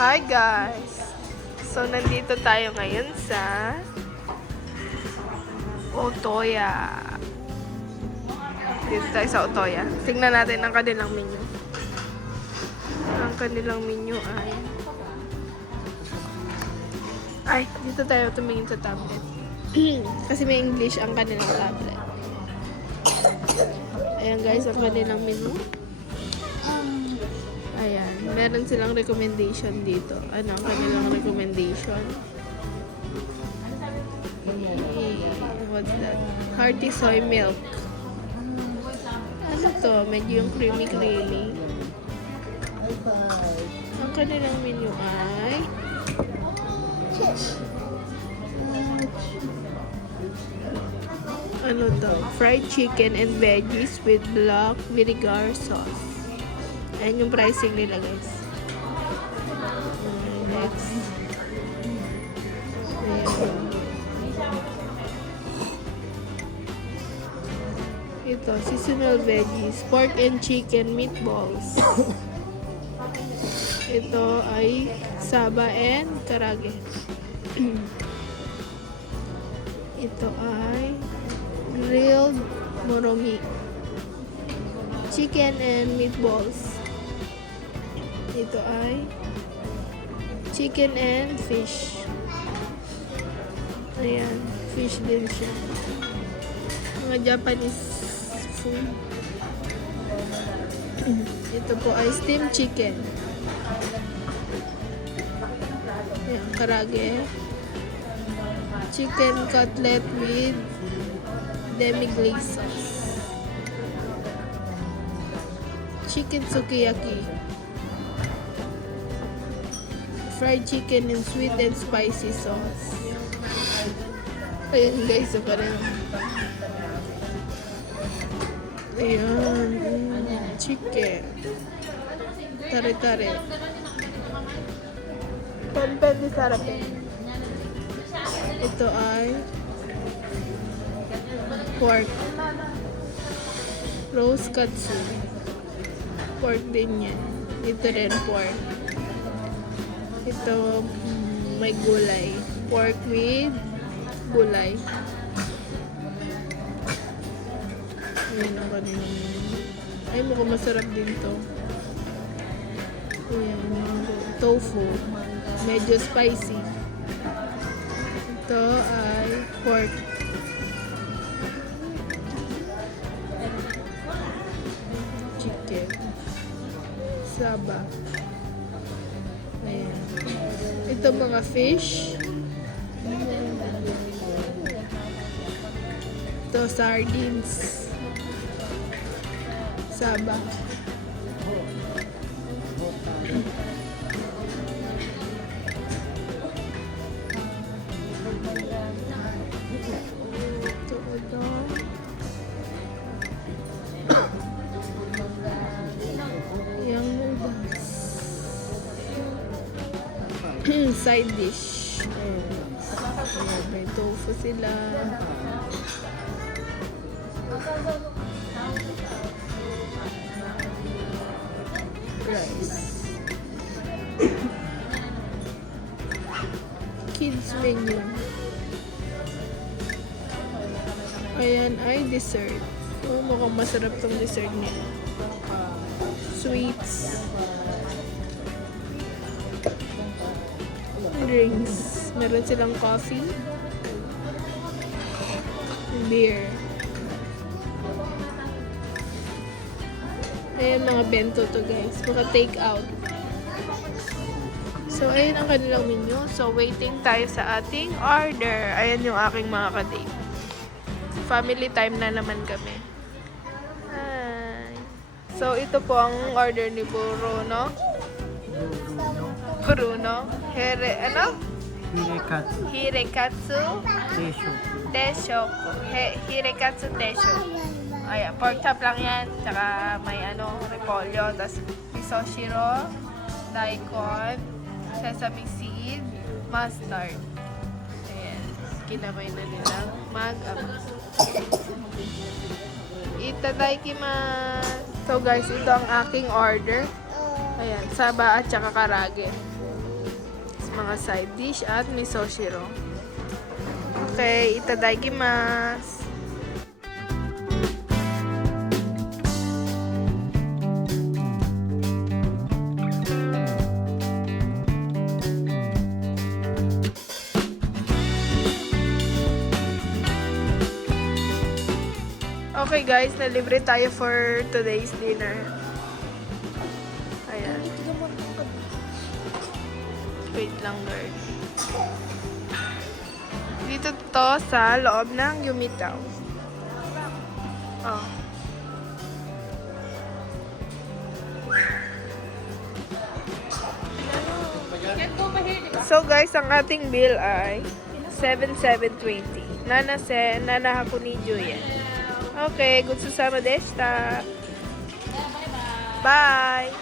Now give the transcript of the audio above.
Hi guys! So, nandito tayo ngayon sa Otoya. Dito tayo sa Otoya. Tingnan natin ang kanilang menu. Ang kanilang menu ay, dito tayo tumingin sa tablet. Kasi may English ang kanilang tablet. Ayan guys, ang kanilang menu. Ayan, meron silang recommendation dito. Ano ang kanilang recommendation? What's that? Hearty soy milk. Ano to? Medyo yung creamy. Ang kanilang menu ay ano to? Fried chicken and veggies with black vinegar sauce. Ayan yung pricing nila guys. Next. Ayan. Ito, seasonal veggies. Pork and chicken meatballs. Ito ay saba and karage. Ito ay grilled moromi. Chicken and meatballs. Ito ay chicken and fish. Ayan, fish din siya. Mga Japanese food. Ito po ay steamed chicken. Ayan, karage. Chicken cutlet with demi-glaze sauce. Chicken sukiyaki. Fried chicken and sweet and spicy sauce. Ayan guys, so parang ayan, chicken. Tare-tare. Pempe di sarape. Ito ay pork. Roast katsu. Pork din yan. Ito rin pork. Ito may gulay. Pork with gulay. Ayan ang kanina. Ay, mukhang masarap din to. Ayan, tofu. Medyo spicy. Ito ay pork. Chicken. Saba. Ayan. Ito mga fish. Ito sardines. Saba. Yang noodles. Side dish. Ayan, may tofu sila. Rice. Kids menu. Ayan ay dessert. Oh, mukhang masarap tong dessert niya. Sweets. Drinks. Meron silang coffee. Beer. Ayan mga bento to guys. Mga take out. So, ayan ang kanilang menu. So, waiting tayo sa ating order. Ayan yung aking mga kadate. Family time na naman kami. Hi. So, ito po ang order ni Bruno. Hirekatsu Deshoku. Hirekatsu Deshoku. Ayan, pork chop lang yan. Tsaka may repolyo. Tapos miso shiro, daikon, sesame seed, mustard. Ayan. Kinamay na nilang Itadaikimasu. So guys, ito ang aking order. Ayan, saba at tsaka karage. mga side dish at misoshiro. Okay, itadakimasu. Okay guys, nalibre tayo for today's dinner. Ayan. Wait lang guys. Dito to sa loob ng Yumitaw. Oh. So guys, ang ating bill ay 7,720. Nana Hakunijo yan. Okay, good susama deshita. Bye!